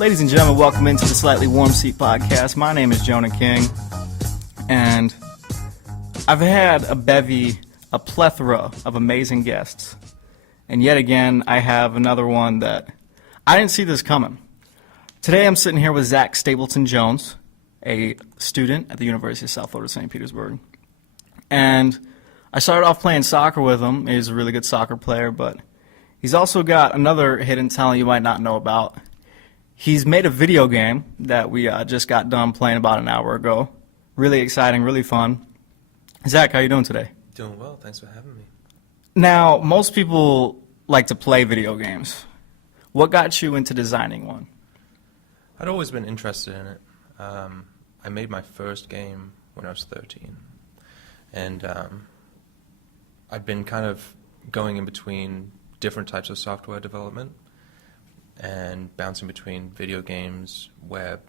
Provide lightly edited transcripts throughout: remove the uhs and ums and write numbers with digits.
Ladies and gentlemen, welcome into the Slightly Warm Seat podcast. My name is Jonah King, and I've had a plethora of amazing guests. And yet again, I have another one that I didn't see this coming. Today I'm sitting here with Zach Stapleton-Jones, a student at the University of South Florida, St. Petersburg. And I started off playing soccer with him. He's a really good soccer player, but he's also got another hidden talent you might not know about. He's made a video game that we just got done playing about an hour ago. Really exciting, really fun. Zach, how you doing today? Doing well. Thanks for having me. Now, most people like to play video games. What got you into designing one? I'd always been interested in it. I made my first game when I was 13. And I'd been kind of going in between different types of software development and bouncing between video games, web,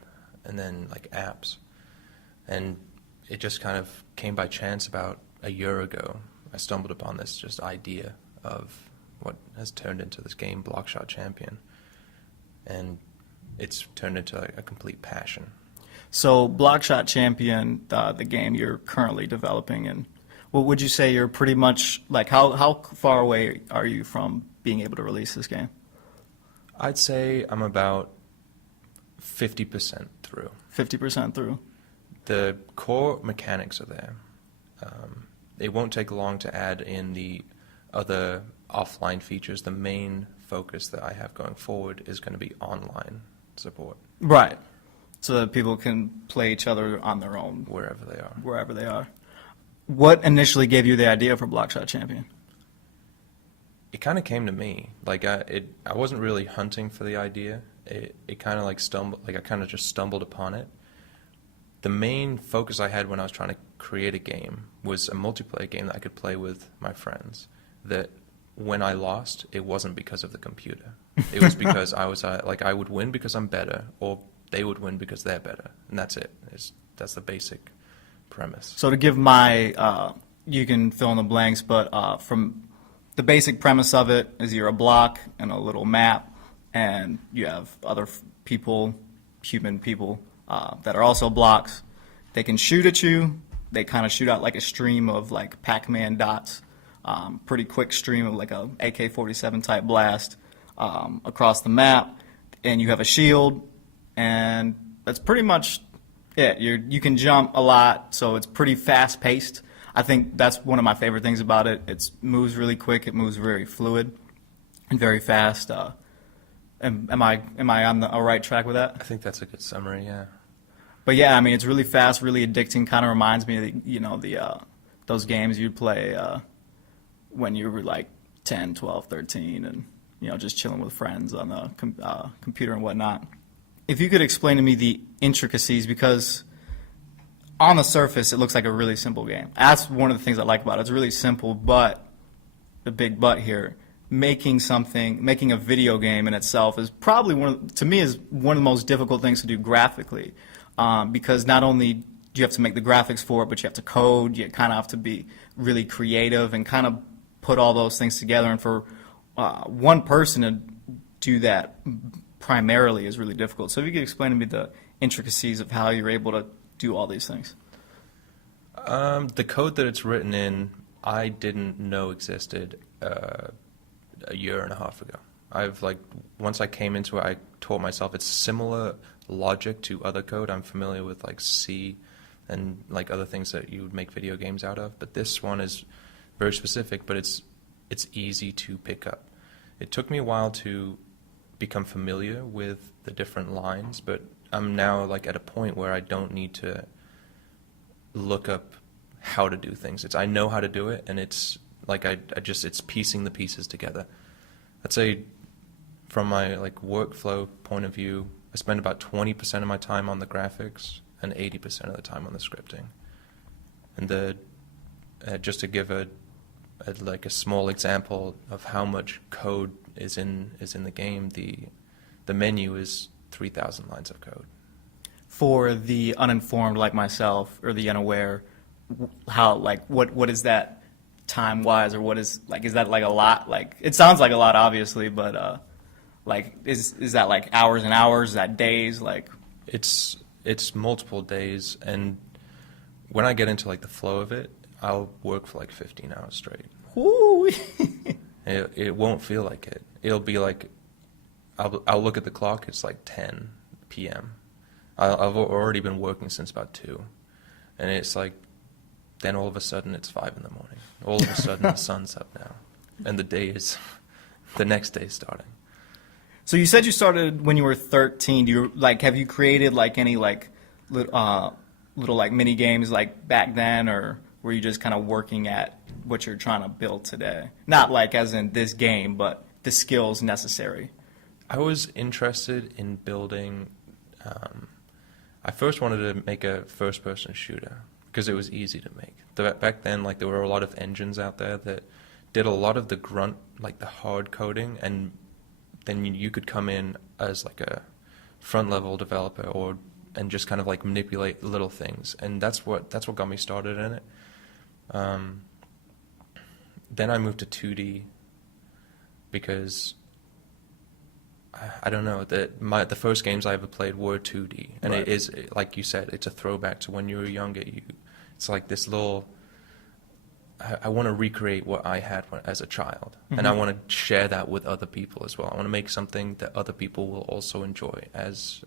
and then like apps. And it just kind of came by chance about a year ago. I stumbled upon this just idea of what has turned into this game, Blockshot Champion. And it's turned into a complete passion. So Blockshot Champion, the game you're currently developing, and what would you say you're pretty much, like how far away are you from being able to release this game? I'd say I'm about 50% through. 50% through. The core mechanics are there. It won't take long to add in the other offline features. The main focus that I have going forward is going to be online support. Right. So that people can play each other on their own. Wherever they are. Wherever they are. What initially gave you the idea for Blockshot Champion? It kind of came to me. Like I wasn't really hunting for the idea. It kind of like I kind of just stumbled upon it. The main focus I had when I was trying to create a game was a multiplayer game that I could play with my friends. That when I lost, it wasn't because of the computer. It was because I would win because I'm better, or they would win because they're better, and that's it. That's the basic premise. So to give you can fill in the blanks, but from the basic premise of it is you're a block and a little map, and you have other people, human people, that are also blocks. They can shoot at you. They kind of shoot out like a stream of like Pac-Man dots, pretty quick stream of like a AK-47 type blast across the map, and you have a shield, and that's pretty much it. You can jump a lot, so it's pretty fast-paced. I think that's one of my favorite things about it. It moves really quick. It moves very fluid and very fast. Am I on the right track with that? I think that's a good summary. Yeah. But yeah, I mean, it's really fast, really addicting. Kind of reminds me of those games you'd play when you were like 10, 12, 13, and just chilling with friends on the computer and whatnot. If you could explain to me the intricacies, because on the surface, it looks like a really simple game. That's one of the things I like about it. It's really simple, but the big but here, making a video game in itself is probably one of the most difficult things to do graphically, because not only do you have to make the graphics for it, but you have to code. You kind of have to be really creative and kind of put all those things together. And for one person to do that primarily is really difficult. So if you could explain to me the intricacies of how you're able to do all these things. The code that it's written in, I didn't know existed a year and a half ago. Once I came into it, I taught myself it's similar logic to other code. I'm familiar with like C and like other things that you would make video games out of, but this one is very specific, but it's easy to pick up. It took me a while to become familiar with the different lines, but I'm now like at a point where I don't need to look up how to do things. I know how to do it, and it's like it's piecing the pieces together. I'd say from my like workflow point of view, I spend about 20% of my time on the graphics and 80% of the time on the scripting. And just to give a small example of how much code is in the game, the menu is 3,000 lines of code. For the uninformed like myself or the unaware, what is that time wise, or what is that like a lot? Like, it sounds like a lot, obviously, but Like, is that like hours and hours? Is that days? Like, It's multiple days, and when I get into like the flow of it, I'll work for like 15 hours straight. whoo. It won't feel like it. It'll be like I'll look at the clock. It's like 10 p.m. I've already been working since about 2, and it's like then all of a sudden it's 5 in the morning. All of a sudden the sun's up now, and the next day is starting. So you said you started when you were 13. Do you like have you created like any like little like mini games like back then, or were you just kind of working at what you're trying to build today? Not like as in this game, but the skills necessary. I was interested in building. I first wanted to make a first-person shooter because it was easy to make. Back then, like there were a lot of engines out there that did a lot of the grunt, like the hard coding, and then you could come in as like a front-level developer and just kind of like manipulate little things, and that's what got me started in it. Then I moved to 2D because I don't know that the first games I ever played were 2D, and Right. it is like you said, it's a throwback to when you were younger. It's like this little. I want to recreate what I had as a child, and I want to share that with other people as well. I want to make something that other people will also enjoy as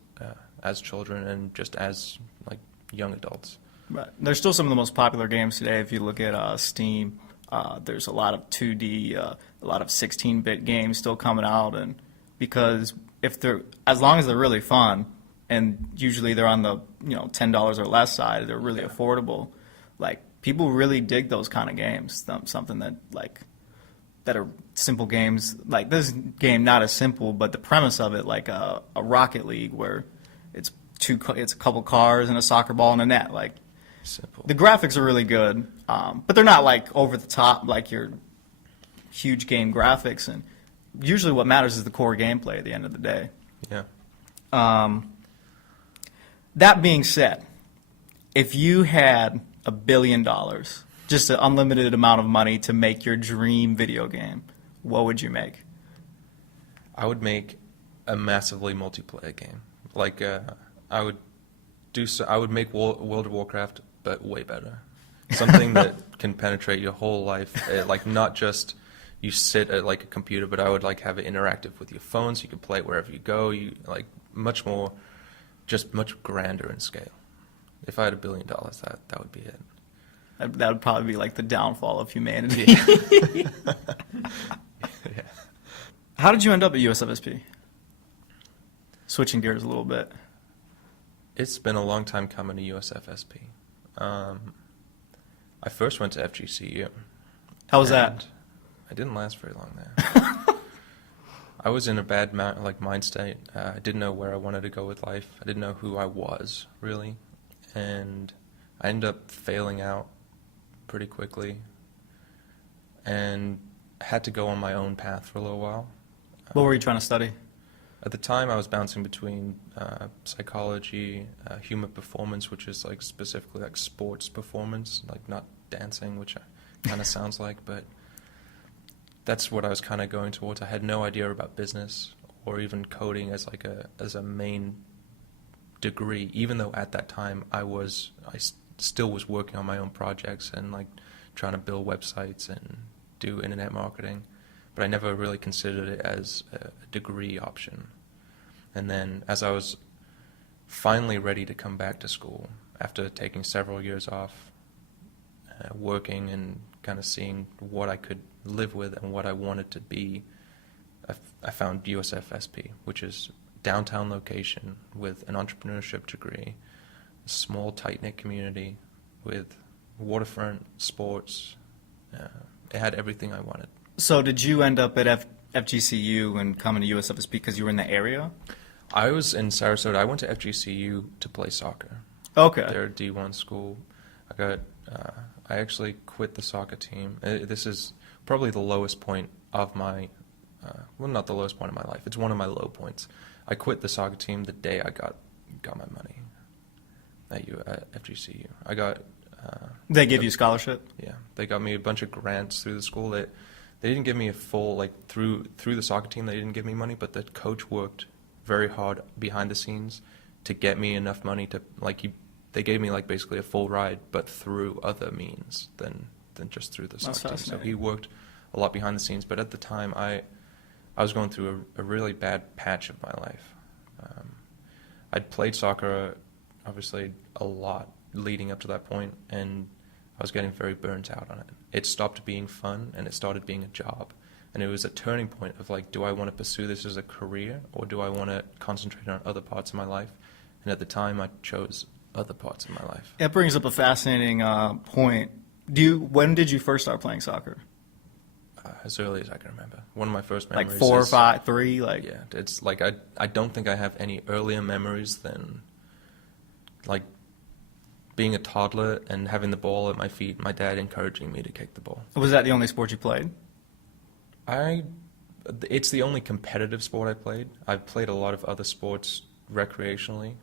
children and just as like young adults. Right. There's still some of the most popular games today. If you look at Steam, there's a lot of 2D, a lot of 16-bit games still coming out, and because as long as they're really fun, and usually they're on the $10 or less side, they're really affordable. Like people really dig those kind of games. Something that are simple games. Like this game, not as simple, but the premise of it, like a Rocket League, where it's a couple cars and a soccer ball and a net. Like Simple. the graphics are really good, but they're not like over the top like your huge game graphics. And usually, what matters is the core gameplay at the end of the day. Yeah. That being said, if you had $1 billion, just an unlimited amount of money to make your dream video game, what would you make? I would make a massively multiplayer game. Like I would make World of Warcraft, but way better. Something that can penetrate your whole life. Like not just you sit at like a computer, but I would like have it interactive with your phone, so you can play it wherever you go. You like much more, just much grander in scale. If I had $1 billion, that would be it. That would probably be like the downfall of humanity. Yeah. Yeah. How did you end up at USFSP? Switching gears a little bit. It's been a long time coming to USFSP. I first went to FGCU. How was that? I didn't last very long there. I was in a bad mind state. I didn't know where I wanted to go with life. I didn't know who I was, really. And I ended up failing out pretty quickly and had to go on my own path for a little while. What were you trying to study? At the time, I was bouncing between psychology, human performance, which is like specifically like sports performance, like not dancing, which kind of sounds like, but that's what I was kind of going towards. I had no idea about business or even coding as a main degree, even though at that time I still was working on my own projects and like trying to build websites and do internet marketing, but I never really considered it as a degree option. And then as I was finally ready to come back to school after taking several years off, working and kind of seeing what I could live with and what I wanted to be, I found USFSP, which is downtown location with an entrepreneurship degree, a small tight-knit community with waterfront, sports. It had everything I wanted. So did you end up at FGCU and coming to USFSP because you were in the area? I was in Sarasota. I went to FGCU to play soccer. Okay. They're a D1 school. I actually quit the soccer team. This is probably the lowest point of my, well, not the lowest point of my life. It's one of my low points. I quit the soccer team the day I got my money at FGCU. I got. They give you scholarship? Yeah, they got me a bunch of grants through the school. they didn't give me a full, like, through the soccer team, they didn't give me money, but the coach worked very hard behind the scenes to get me enough money to, like, they gave me, like, basically a full ride, but through other means than just through the soccer team. So he worked a lot behind the scenes, but at the time, I was going through a really bad patch of my life. I'd played soccer, obviously, a lot leading up to that point, and I was getting very burnt out on it. It stopped being fun, and it started being a job. And it was a turning point of, like, do I want to pursue this as a career, or do I want to concentrate on other parts of my life? And at the time, I chose other parts of my life. That brings up a fascinating point. When did you first start playing soccer? As early as I can remember. One of my first memories Like 4 or 5, 3? Like, yeah, it's like I don't think I have any earlier memories than, like, being a toddler and having the ball at my feet, my dad encouraging me to kick the ball. Was that the only sport you played? It's the only competitive sport I played. I've played a lot of other sports recreationally,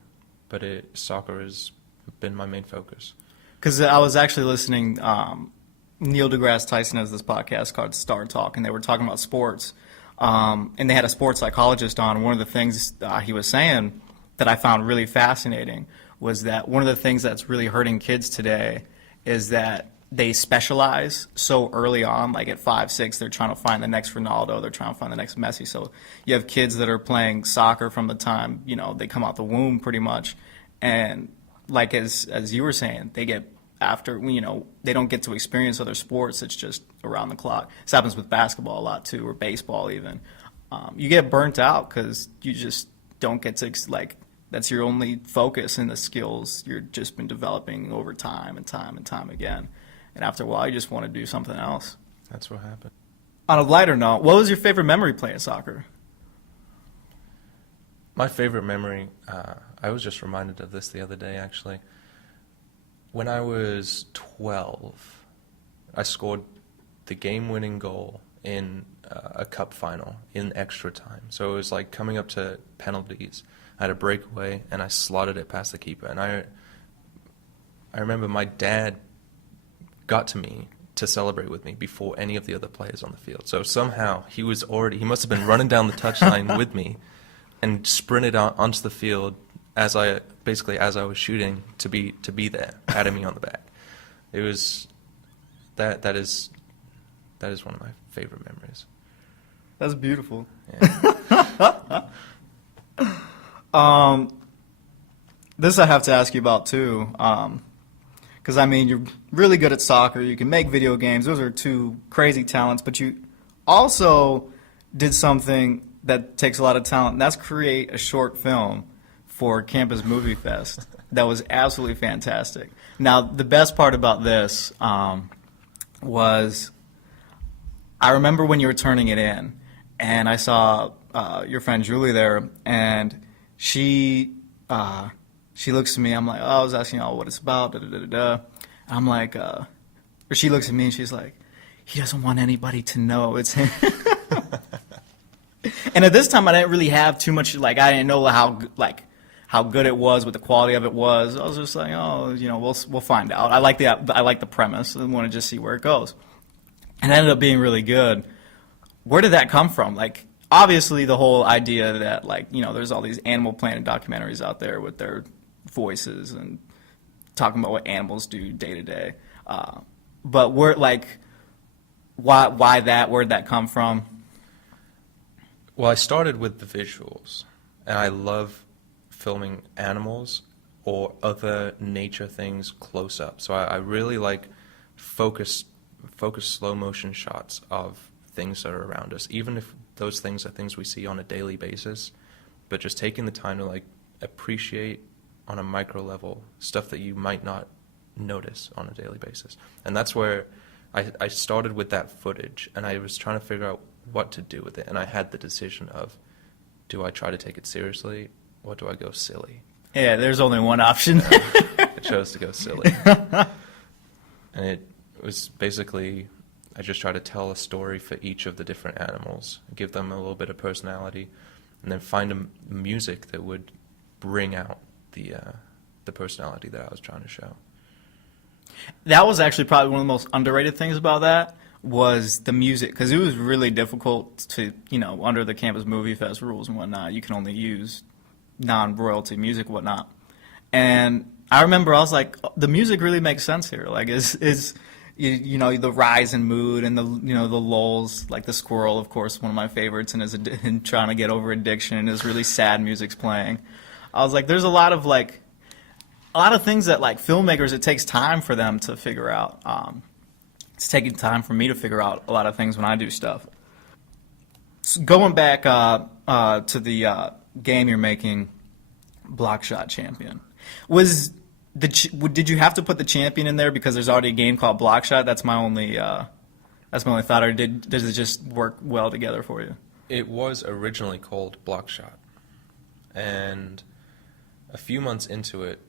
but soccer has been my main focus. Because I was actually listening, Neil deGrasse Tyson has this podcast called Star Talk, and they were talking about sports. And they had a sports psychologist on. One of the things he was saying that I found really fascinating was that one of the things that's really hurting kids today is that they specialize so early on, like at 5, 6, they're trying to find the next Ronaldo, they're trying to find the next Messi. So you have kids that are playing soccer from the time, they come out the womb pretty much. And like as you were saying, they get after, they don't get to experience other sports. It's just around the clock. This happens with basketball a lot too, or baseball even. You get burnt out because you just don't get to, like, that's your only focus in the skills you've just been developing over time and time and time again. And after a while, you just want to do something else. That's what happened. On a lighter note, what was your favorite memory playing soccer? My favorite memory, I was just reminded of this the other day, actually. When I was 12, I scored the game-winning goal in a cup final in extra time. So it was like coming up to penalties. I had a breakaway, and I slotted it past the keeper. And I remember my dad got to me to celebrate with me before any of the other players on the field. So somehow he must have been running down the touchline with me and sprinted onto the field as I was shooting to be there, patting me on the back. It was that is one of my favorite memories. That's beautiful. Yeah. This I have to ask you about too. Because, you're really good at soccer. You can make video games. Those are two crazy talents. But you also did something that takes a lot of talent, and that's create a short film for Campus Movie Fest that was absolutely fantastic. Now, the best part about this was I remember when you were turning it in, and I saw your friend Julie there, and she looks at me. I'm like, I was asking what it's about. I'm like, or she looks at me and she's like, he doesn't want anybody to know it's him. And at this time, I didn't really have too much. Like, I didn't know how good it was, what the quality of it was. I was just like, we'll find out. I like the premise and want to just see where it goes. And it ended up being really good. Where did that come from? Like, obviously, the whole idea that there's all these Animal Planet documentaries out there with their voices and talking about what animals do day to day. But why that? Where'd that come from? Well, I started with the visuals, and I love filming animals or other nature things close up. So I really like focus slow motion shots of things that are around us, even if those things are things we see on a daily basis, but just taking the time to appreciate on a micro level stuff that you might not notice on a daily basis. And that's where I started with that footage, and I was trying to figure out what to do with it. And I had the decision of, do I try to take it seriously or do I go silly? Yeah, there's only one option. I chose to go silly. And it was basically, I just try to tell a story for each of the different animals, give them a little bit of personality, and then find a music that would bring out the personality that I was trying to show. That was actually probably one of the most underrated things about that was the music, because it was really difficult to, under the campus movie fest rules and whatnot, you can only use non-royalty music and whatnot. And I remember I was like, the music really makes sense here. Like, the rise in mood and the lulls, like the squirrel, of course, one of my favorites, and and trying to get over addiction, and his really sad music's playing. I was like, there's a lot of things that like filmmakers, it takes time for them to figure out. It's taking time for me to figure out a lot of things when I do stuff. So going back to the game you're making, Blockshot Champion, did you have to put the champion in there because there's already a game called Blockshot? That's my only thought. Or does it just work well together for you? It was originally called Blockshot, and a few months into it,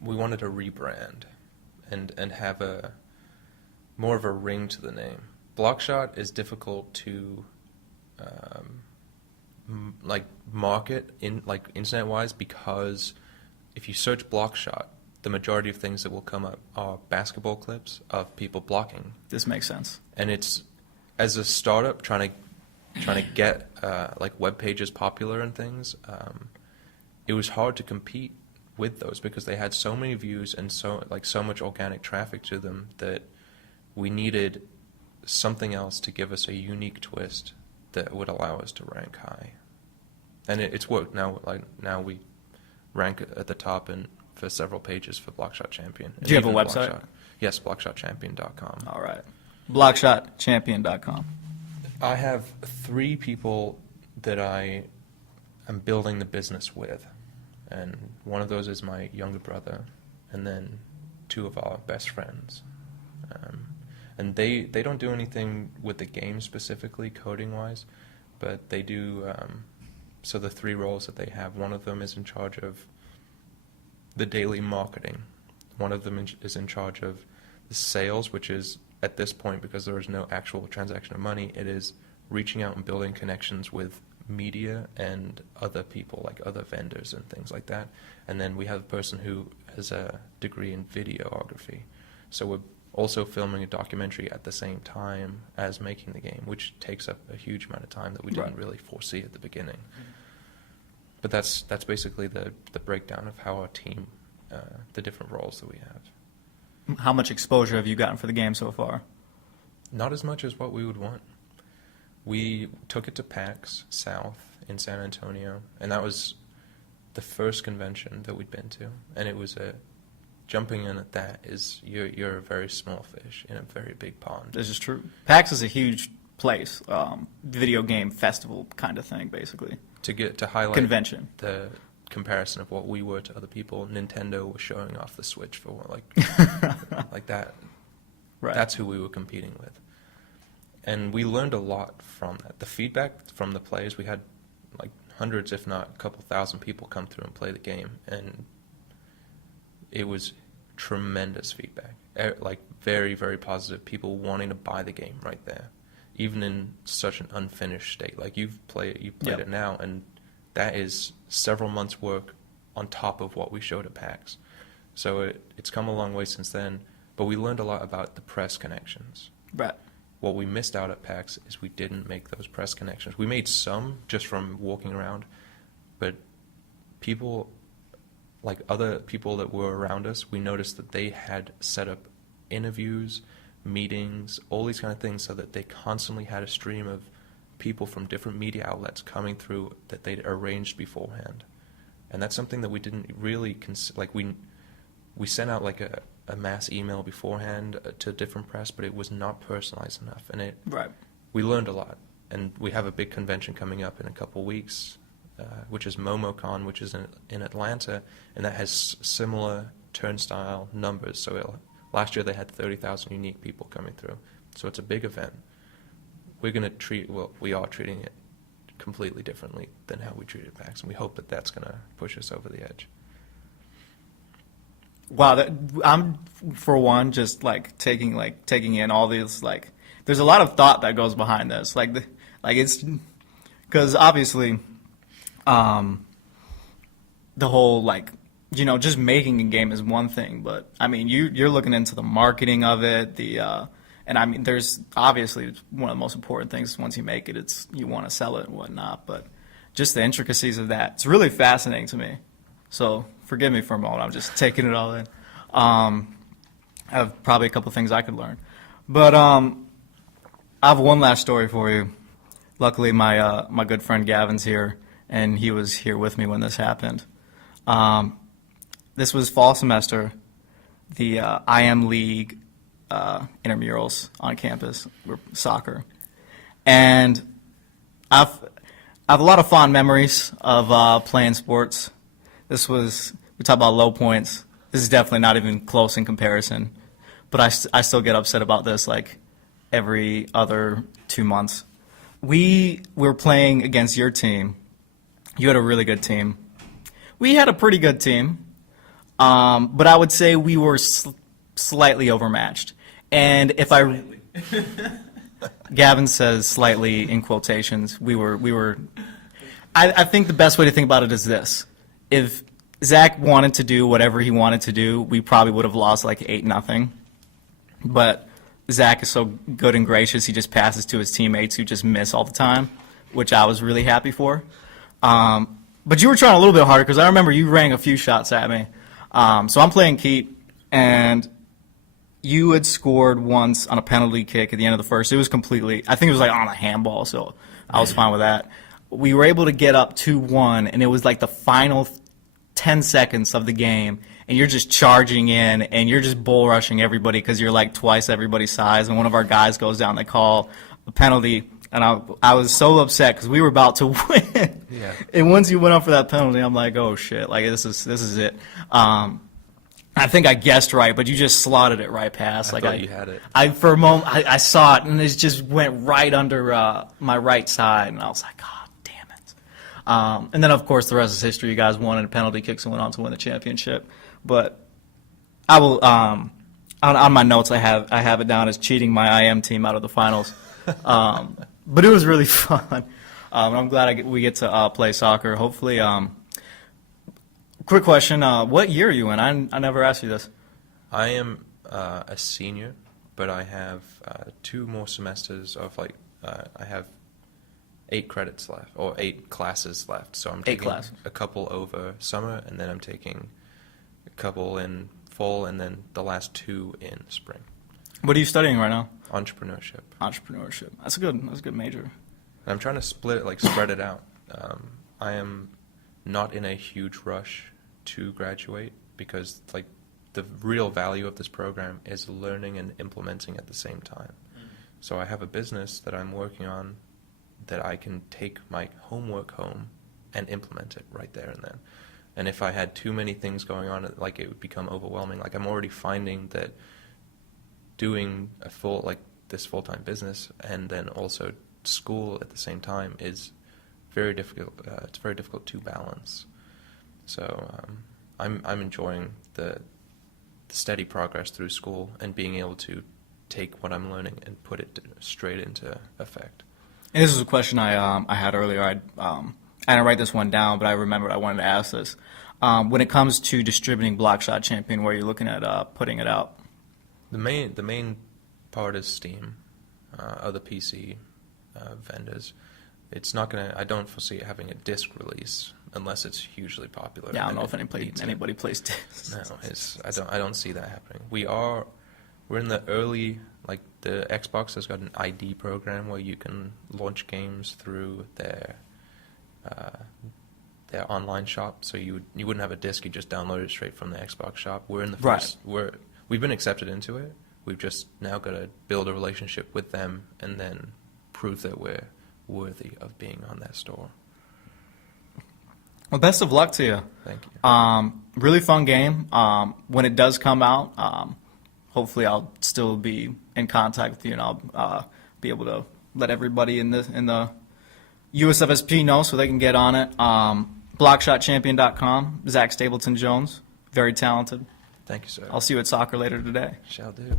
we wanted to rebrand and have more of a ring to the name. Blockshot is difficult to market internet-wise, because if you search Blockshot, the majority of things that will come up are basketball clips of people blocking. This makes sense. And it's, as a startup trying to get web pages popular and things, it was hard to compete with those because they had so many views and so much organic traffic to them that we needed something else to give us a unique twist that would allow us to rank high. And it's worked. Now we rank at the top and for several pages for Blockshot Champion. Do you have a website? Yes, blockshotchampion.com. All right. Blockshotchampion.com. I have 3 people that I am building the business with. And one of those is my younger brother, and then 2 of our best friends. And they don't do anything with the game specifically, coding-wise, but they do, so the 3 roles that they have, one of them is in charge of the daily marketing. One of them is in charge of the sales, which is, at this point, because there is no actual transaction of money, it is reaching out and building connections with media and other people, like other vendors and things like that. And then we have a person who has a degree in videography. So we're also filming a documentary at the same time as making the game, which takes up a huge amount of time that we didn't really foresee at the beginning. But that's basically the breakdown of how our team, the different roles that we have. How much exposure have you gotten for the game so far? Not as much as what we would want. We took it to PAX South in San Antonio, and that was the first convention that we'd been to. And it was jumping in at that is, you're a very small fish in a very big pond. This is true. PAX is a huge place, video game festival kind of thing, basically. To highlight convention. The comparison of what we were to other people, Nintendo was showing off the Switch for like that. Right. That's who we were competing with. And we learned a lot from that. The feedback from the players, we had like hundreds, if not a couple thousand people come through and play the game, and it was tremendous feedback. Like very, very positive. People wanting to buy the game right there, even in such an unfinished state. Like you played it now, and that is several months' work on top of what we showed at PAX. So it's come a long way since then. But we learned a lot about the press connections. Right. What we missed out at PAX is we didn't make those press connections. We made some just from walking around, but people, like other people that were around us, we noticed that they had set up interviews, meetings, all these kind of things, so that they constantly had a stream of people from different media outlets coming through that they'd arranged beforehand. And that's something that we didn't really we sent out like a mass email beforehand to different press, but it was not personalized enough, and we learned a lot. And we have a big convention coming up in a couple weeks, which is MomoCon, which is in Atlanta, and that has similar turnstile numbers. So last year they had 30,000 unique people coming through, so it's a big event. We are treating it completely differently than how we treated PAX, and we hope that that's going to push us over the edge. Wow, I'm for one just taking in all these there's a lot of thought that goes behind this, it's because obviously the whole just making a game is one thing, but I mean, you're looking into the marketing of it, and I mean, there's obviously one of the most important things once you make it, it's you want to sell it and whatnot, but just the intricacies of that, it's really fascinating to me. So forgive me for a moment, I'm just taking it all in. I have probably a couple things I could learn, but I have one last story for you. Luckily, my good friend Gavin's here, and he was here with me when this happened. This was fall semester. The IM League intramurals on campus were soccer, and I have a lot of fond memories of playing sports. We talk about low points. This is definitely not even close in comparison, but I still get upset about this like every other 2 months. We were playing against your team. You had a really good team. We had a pretty good team, but I would say we were slightly overmatched. And if Gavin says slightly in quotations, we were. I think the best way to think about it is this: if Zach wanted to do whatever he wanted to do, we probably would have lost like 8-0. But Zach is so good and gracious; he just passes to his teammates who just miss all the time, which I was really happy for. But you were trying a little bit harder because I remember you rang a few shots at me. So I'm playing keep, and you had scored once on a penalty kick at the end of the first. It was completely, I think it was like on a handball, so I was fine with that. We were able to get up 2-1, and it was like the final 10 seconds of the game, and you're just charging in, and you're just bull rushing everybody because you're like twice everybody's size, and one of our guys goes down, they call a penalty. And I was so upset because we were about to win. Yeah. And once you went up for that penalty, I'm like, oh shit, like this is it. I think I guessed right, but you just slotted it right past. I thought you had it. For a moment, I saw it, and it just went right under my right side, and I was like, God damn it. And then of course the rest is history. You guys won in penalty kicks and went on to win the championship. But I will on my notes I have it down as cheating my IM team out of the finals. But it was really fun. I'm glad we get to play soccer. Hopefully, quick question, what year are you in? I never asked you this. I am a senior, but I have 2 more semesters of I have 8 credits left, or 8 classes left. So I'm taking a couple over summer, and then I'm taking a couple in fall, and then the last 2 in spring. What are you studying right now? Entrepreneurship. Entrepreneurship. That's a good major. And I'm trying to spread it out. I am not in a huge rush to graduate because the real value of this program is learning and implementing at the same time. Mm-hmm. So I have a business that I'm working on that I can take my homework home and implement it right there and then. And if I had too many things going on, it would become overwhelming. I'm already finding that doing this full-time business and then also school at the same time is very difficult. It's very difficult to balance. So I'm enjoying the steady progress through school and being able to take what I'm learning and put it straight into effect. And this is a question I had earlier. I didn't write this one down, but I remembered I wanted to ask this. When it comes to distributing Blockshot Champion, where you're looking at putting it out? The main part is Steam, other PC vendors. It's not gonna. I don't foresee it having a disc release unless it's hugely popular. Yeah, I don't know if anybody plays discs. No, I don't see that happening. We're in the early, the Xbox has got an ID program where you can launch games through their online shop. So you wouldn't have a disc; you just download it straight from the Xbox shop. We're in the first. Right. We've been accepted into it. We've just now got to build a relationship with them and then prove that we're worthy of being on their store. Well, best of luck to you. Thank you. Really fun game. When it does come out, hopefully I'll still be in contact with you, and I'll be able to let everybody in the USFSP know so they can get on it. Blockshotchampion.com. Zach Stapleton-Jones, very talented. Thank you, sir. I'll see you at soccer later today. Shall do.